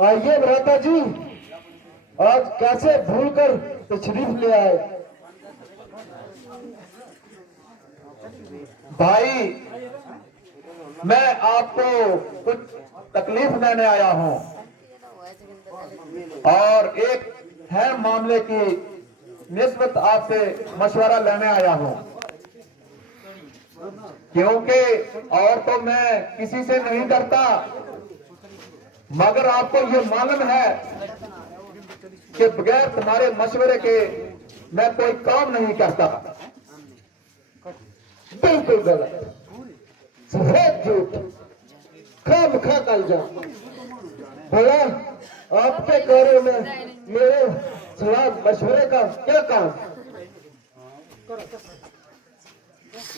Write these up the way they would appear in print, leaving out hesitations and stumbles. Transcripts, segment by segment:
आइए भ्राता जी, आज कैसे भूलकर तशरीफ ले आए। भाई, मैं आपको कुछ तकलीफ देने आया हूं और एक है मामले की निस्बत आपसे मशवरा लेने आया हूं, क्योंकि और तो मैं किसी से नहीं डरता, मगर आपको ये मालूम है कि बगैर तुम्हारे मशवरे के मैं कोई काम नहीं करता। बिल्कुल गलत, सफेद झूठ, खामखा कल जा। भला आपके कार्य में मेरे सलाह मशवरे का क्या काम।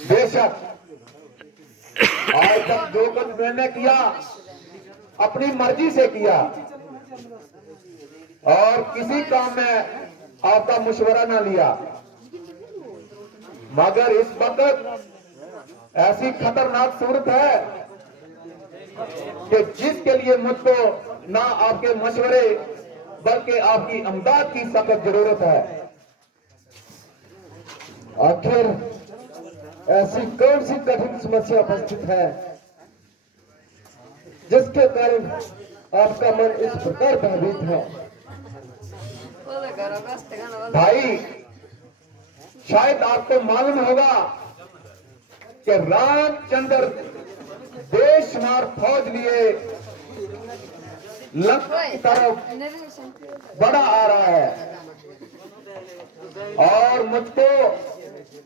बेशक आज तक जो कुछ मैंने किया अपनी मर्जी से किया और किसी काम में आपका मशवरा ना लिया, मगर इस वक्त ऐसी खतरनाक सूरत है कि जिसके लिए मुझको ना आपके मशवरे बल्कि आपकी अमदाद की सख्त जरूरत है। आखिर ऐसी कौन सी कठिन समस्या उपस्थित है जिसके कारण आपका मन इस प्रकार भयभीत है। भाई, शायद आपको मालूम होगा कि रामचंद्र बेशुमार फौज लिए लंका की तरफ बड़ा आ रहा है और मुझको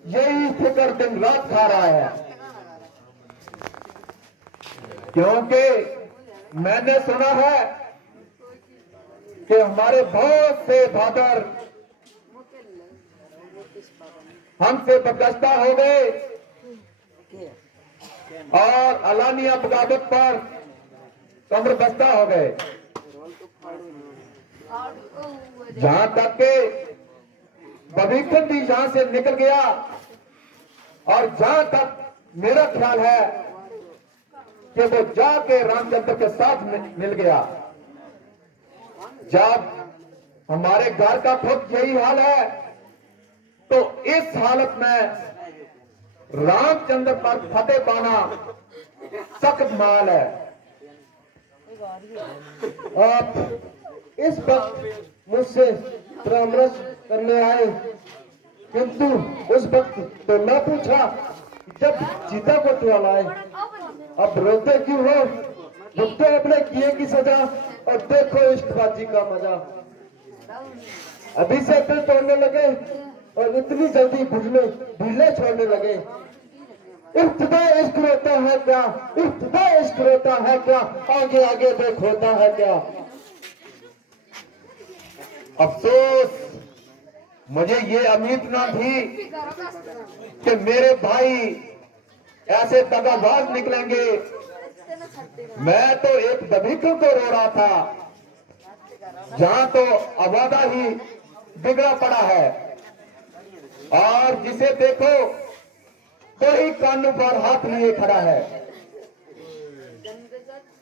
यही फिक्र दिन रात खा रहा है, क्योंकि मैंने सुना है कि हमारे बहुत से भादर हमसे बदस्ता हो गए और अलानिया बगावत पर कमरबस्ता हो गए। जहां तक के भविष्य भी यहां से निकल गया और जहां तक मेरा ख्याल है कि वो जाके रामचंद्र के साथ मिल गया। जब हमारे घर का खुद यही हाल है तो इस हालत में रामचंद्र पर फतेह पाना सख्त माल है। आप इस वक्त मुझसे परामर्श करने आए, किंतु उस वक्त तो ना पूछा जब सीता को चुरा लाए। अब रोते क्यों हो? भुगतो अपने किए की सजा और देखो इश्कबाजी का मजा। अभी से दिल तोड़ने लगे और इतनी जल्दी ढीले छोड़ने लगे। इब्तिदा इश्क रोता है क्या, इब्तिदा इश्क रोता है क्या, आगे आगे देख होता है क्या। अफसोस मुझे ये उम्मीद ना थी कि मेरे भाई ऐसे दगाबाज निकलेंगे। मैं तो एक दबीकल को रो रहा था, जहां तो आवादा ही बिगड़ा पड़ा है और जिसे देखो कोई कानून पर हाथ लिए खड़ा है।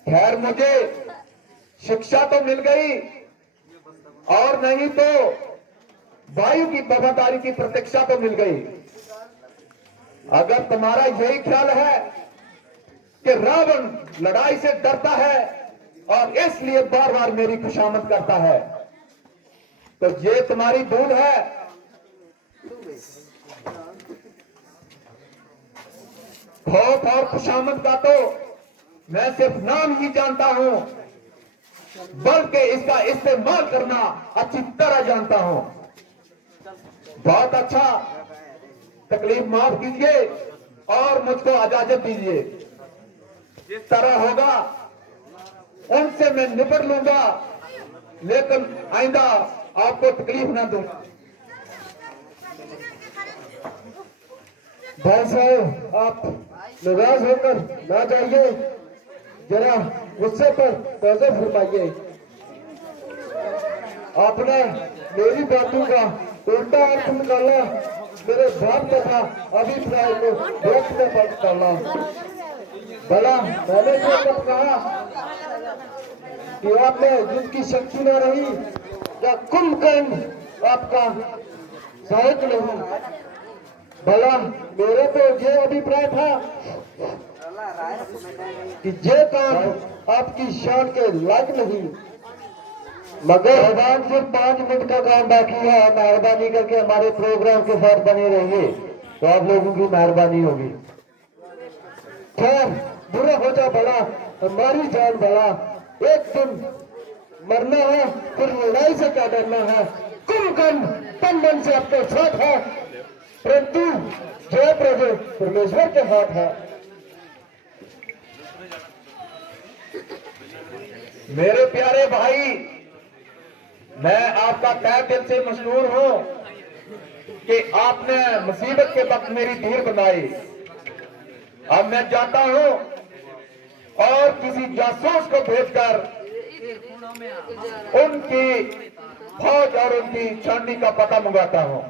खैर, मुझे शिक्षा तो मिल गई और नहीं तो वायु की वफादारी की प्रतीक्षा तो मिल गई। अगर तुम्हारा यही ख्याल है कि रावण लड़ाई से डरता है और इसलिए बार बार मेरी खुशामद करता है, तो ये तुम्हारी भूल है। खौफ और खुशामद का तो मैं सिर्फ नाम ही जानता हूं, बल्कि इसका इस्तेमाल करना अच्छी तरह जानता हूं। बहुत अच्छा, तकलीफ माफ कीजिए और मुझको इजाजत दीजिए। जिस तरह होगा उनसे मैं निपट लूंगा, लेकिन आइंदा आपको तकलीफ ना दूंगा। भाई साहब, आप नाराज होकर ना जाइए, जरा गुस्से पर तवज्जो फरमाइए। आपने मेरी बातों का उल्टा अर्थ निकाला, मेरे बाप तथा अभिप्राय को व्यक्त में पलट डाला। भला मैंने जो तब कहा कि आप में जिसकी शक्ति न रही या कुंभकर्ण आपका सहायक नहीं, भला मेरे तो ये अभिप्राय था कि ये काम आपकी शान के लायक नहीं। मगर भगवान सिर्फ 5 मिनट का काम बाकी है, मेहरबानी करके हमारे प्रोग्राम के साथ बने रहिए तो आप लोगों की मेहरबानी होगी। खैर बुरा हो जा भला, हमारी जान भला, एक दिन मरना है, फिर लड़ाई से क्या डरना है। कुंभकर्ण तन मन से आपके साथ है, परंतु जय प्रभु परमेश्वर के हाथ है। मेरे प्यारे भाई, मैं आपका तहे दिल से मशहूर हूं कि आपने मुसीबत के वक्त मेरी धीर बनाई। अब मैं जाता हूं और किसी जासूस को भेजकर उनकी फौज और उनकी छाननी का पता मंगाता हूं।